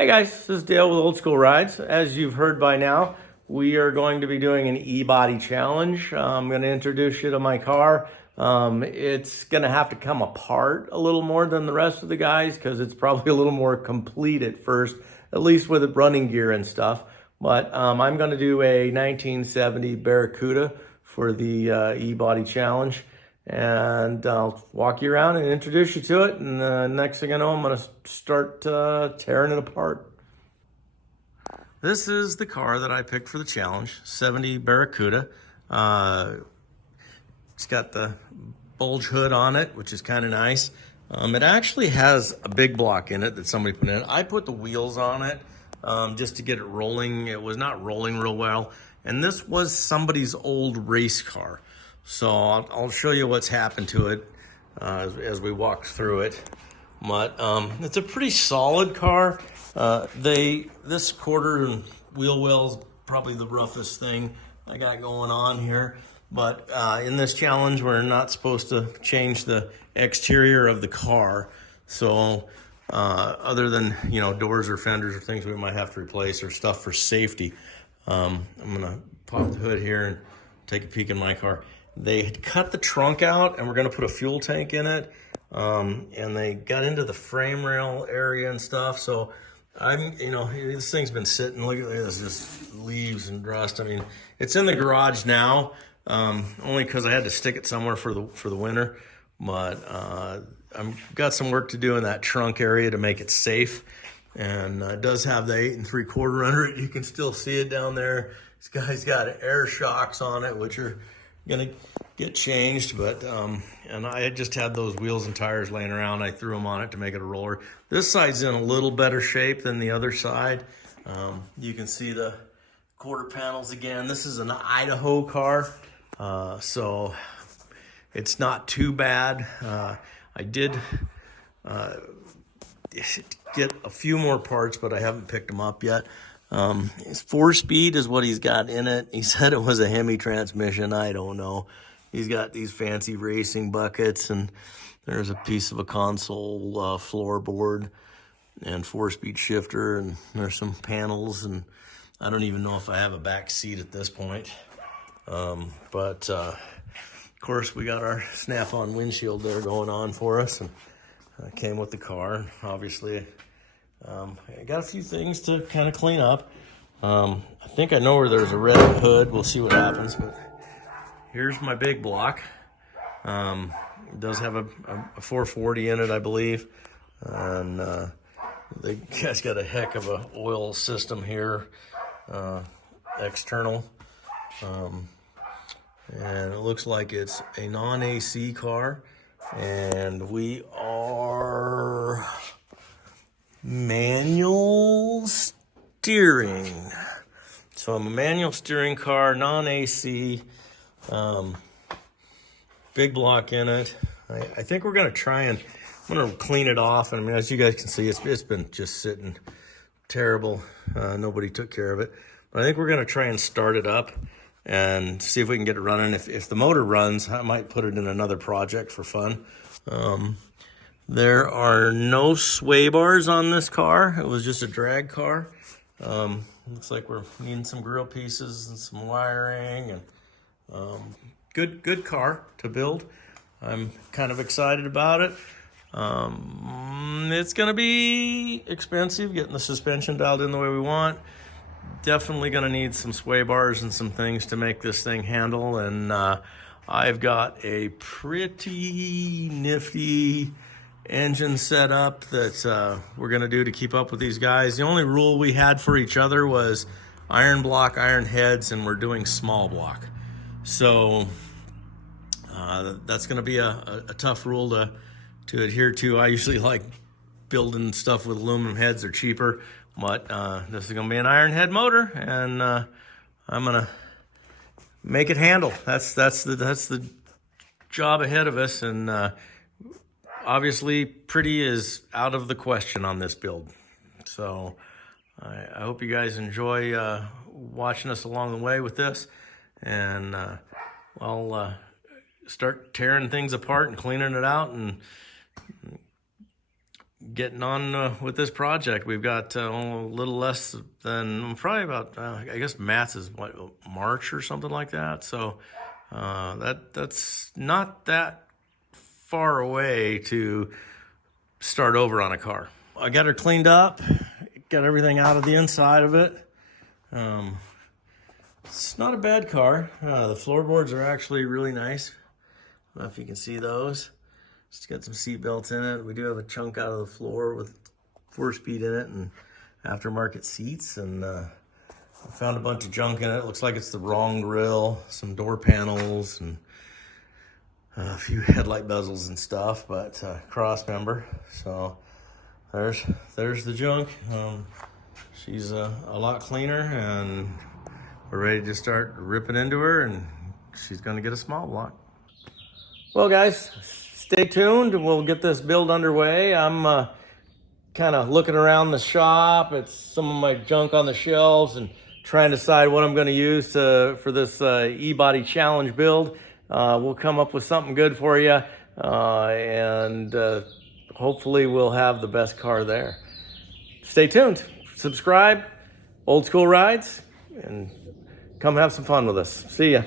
Hey guys, this is Dale with Old School Rides. As you've heard by now, we are going to be doing an e-body challenge. I'm going to introduce you to my car. It's going to have to come apart a little more than the rest of the guys because it's probably a little more complete at first, at least with it running gear and stuff. But I'm going to do a 1970 Barracuda for the e-body challenge. And I'll walk you around and introduce you to it. And next thing I know, I'm going to start tearing it apart. This is the car that I picked for the challenge, 70 Barracuda. It's got the bulge hood on it, which is kind of nice. It actually has a big block in it that somebody put in. I put the wheels on it just to get it rolling. It was not rolling real well. And this was somebody's old race car. So I'll show you what's happened to it as we walk through it. But it's a pretty solid car. This quarter and wheel well's probably the roughest thing I got going on here. But in this challenge, we're not supposed to change the exterior of the car. So other than, you know, doors or fenders or things we might have to replace or stuff for safety, I'm gonna pop the hood here and take a peek in my car. They had cut the trunk out and we're gonna put a fuel tank in it. And they got into the frame rail area and stuff. So this thing's been sitting, look at this, just leaves and rust. I mean, it's in the garage now, only because I had to stick it somewhere for the winter. But I've got some work to do in that trunk area to make it safe. And it does have the 8 3/4 under it. You can still see it down there. This guy's got air shocks on it, which are gonna get changed, but and I just had those wheels and tires laying around. I threw them on it to make it a roller. This side's in a little better shape than the other side. You can see the quarter panels again. This is an Idaho car, so it's not too bad. I did get a few more parts, but I haven't picked them up yet. His 4-speed is what he's got in it. He said it was a Hemi transmission. I don't know. He's got these fancy racing buckets, and there's a piece of a console floorboard and 4-speed shifter, and there's some panels, and I don't even know if I have a back seat at this point. But of course, we got our snap-on windshield there going on for us, and came with the car. Obviously, I got a few things to kind of clean up. I think I know where there's a red hood. We'll see what happens, but here's my big block. It does have a 440 in it, I believe. And the guy's got a heck of a oil system here, external. And it looks like it's a non-AC car. And we are manual steering. So I'm a manual steering car, non-AC, big block in it. I think we're gonna try and I'm gonna clean it off. And I mean, as you guys can see, it's been just sitting terrible. Nobody took care of it. But I think we're gonna try and start it up and see if we can get it running. If the motor runs, I might put it in another project for fun. There are no sway bars on this car. It was just a drag car. Looks like we're needing some grill pieces and some wiring, and good car to build. I'm kind of excited about it. It's gonna be expensive getting the suspension dialed in the way we want. Definitely gonna need some sway bars and some things to make this thing handle, and I've got a pretty nifty engine set up that we're gonna do to keep up with these guys. The only rule we had for each other was iron block, iron heads, and we're doing small block. So that's gonna be a tough rule to adhere to. I usually like building stuff with aluminum heads. They're cheaper, but this is gonna be an iron head motor, and I'm gonna make it handle. That's the job ahead of us, and obviously pretty is out of the question on this build. So I hope you guys enjoy watching us along the way with this, and I'll start tearing things apart and cleaning it out and getting on with this project. We've got a little less than, probably about, I guess maths is what, March or something like that. So that's not that far away to start over on a car. I got her cleaned up, got everything out of the inside of it. It's not a bad car. The floorboards are actually really nice. I don't know if you can see those. It's got some seat belts in it. We do have a chunk out of the floor with 4-speed in it and aftermarket seats. And I found a bunch of junk in it. It looks like it's the wrong grille, some door panels, and a few headlight bezels and stuff, but cross member. So there's the junk. She's a lot cleaner, and we're ready to start ripping into her, and she's gonna get a small block. Well, guys, stay tuned. We'll get this build underway. I'm kind of looking around the shop at some of my junk on the shelves and trying to decide what I'm going to use for this E-Body challenge build. We'll come up with something good for you, and hopefully we'll have the best car there. Stay tuned. Subscribe, Old School Rides, and come have some fun with us. See ya.